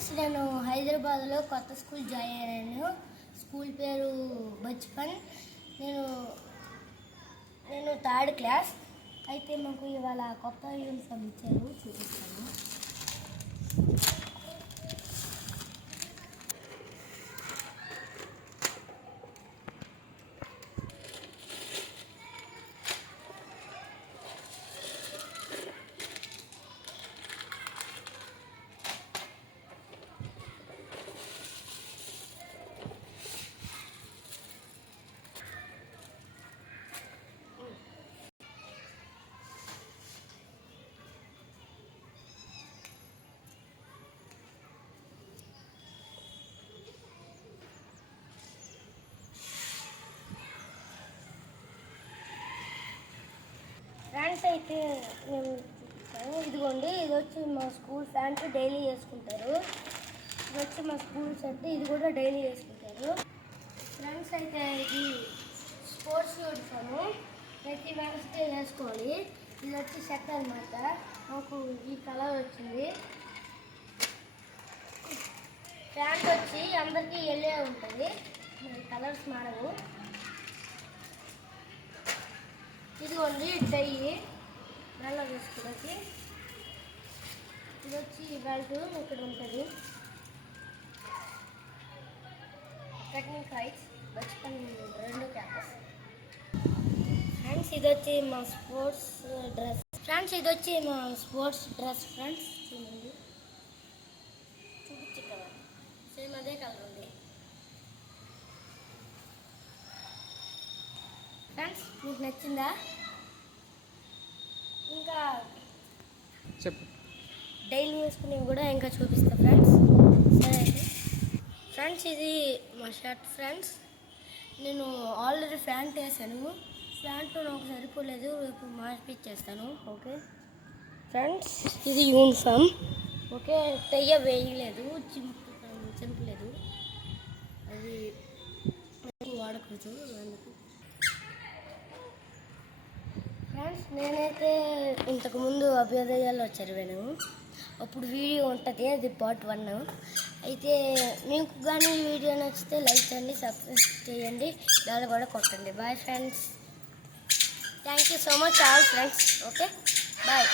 Friends, నేను హైదరాబాద్లో కొత్త స్కూల్ జాయిన్ అయ్యాను. స్కూల్ పేరు బచ్పన్. నేను థర్డ్ క్లాస్. అయితే మాకు ఇవాళ కొత్త యూనిఫామ్ ఇచ్చారు, చూపిస్తాను. ఫ్యాన్స్ అయితే మేము చూపిస్తాము. ఇదిగోండి, ఇది వచ్చి మా స్కూల్ ఫ్యాన్స్ డైలీ వేసుకుంటారు. ఇది వచ్చి మా స్కూల్ షర్ట్, ఇది కూడా డైలీ వేసుకుంటారు. ఫ్రెండ్స్, అయితే ఇది స్పోర్ట్స్ యూనిఫాము, ప్రతి వెన్స్డే వేసుకోవాలి. ఇది వచ్చి షర్ట్ అనమాట. మాకు ఈ కలర్ వచ్చింది. ప్యాంట్ వచ్చి అందరికీ ఎల్లో ఉంటుంది, మరి కలర్స్ మారవు. ఇదిగోండి టై మెల్ల వేసుకోవడానికి. ఇది వచ్చి బెల్ట్ ఇక్కడ ఉంటుంది. Technique rights Bachpan 2 campus. Friends, ఇది వచ్చి మా స్పోర్ట్స్ డ్రెస్. ఫ్రెండ్స్, చూడండి, చూపించే కలర్ సేమ్ అదే కలర్ ఉంది. ఫ్రెండ్స్, మీకు నచ్చిందా? ఇంకా చెప్పు. డైలీ వేసుకునేవి కూడా ఇంకా చూపిస్తా ఫ్రెండ్స్. సరే అయితే ఫ్రెండ్స్, ఇది మా షర్ట్. ఫ్రెండ్స్, నేను ఆల్రెడీ ప్యాంట్ వేసాను. ప్యాంట్ నాకు సరిపోలేదు, రేపు మార్పిచ్చేస్తాను. ఓకే ఫ్రెండ్స్, ఇది యూనిఫామ్. ఓకే, టయ్య వేయలేదు, చింపలేదు, అది వాడకూడదు అందుకు. ఫ్రెండ్స్, నేనైతే ఇంతకుముందు అభ్యుదయాల్లో చదివాను. అప్పుడు వీడియో ఉంటుంది, అది పార్ట్ 1. అయితే మీకు కానీ ఈ వీడియో నచ్చితే లైక్ చేయండి, సబ్స్క్రైబ్ చేయండి, బెల్ కూడా కొట్టండి. Bye friends, thank you so much all friends. Okay, bye.